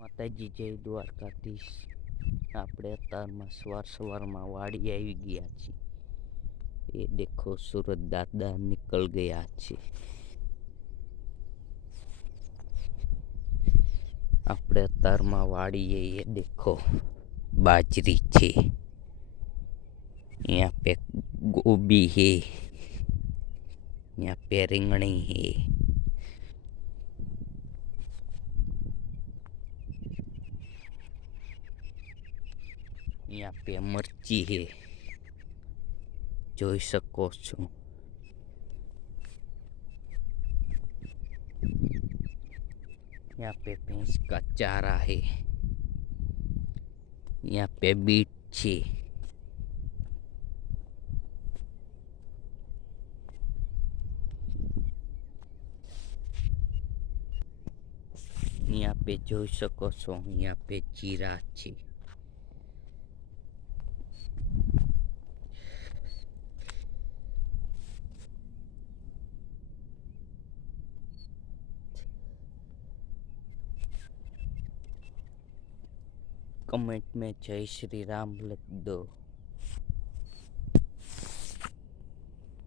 માતાજી જય દ્વારકાધીશ. આપણે અત્યારમાં સવાર સવારમાં વાડી આવી ગયા છીએ. એ દેખો સુરત દાદા નીકળ ગયા છે. આપણે અત્યારમાં વાળીએ એ દેખો બાજરી છે. અહીંયા પે ગોબી હે અહીંયા પે રીંગણી હે. यहाँ पे मर्ची है જોઈ શકો છો यहाँ पे भैंस का चारा है यहाँ पे बीट છે यहाँ पे જોઈ શકો છો यहाँ पे જીરા છે कमेंट में जय श्री राम लिख दो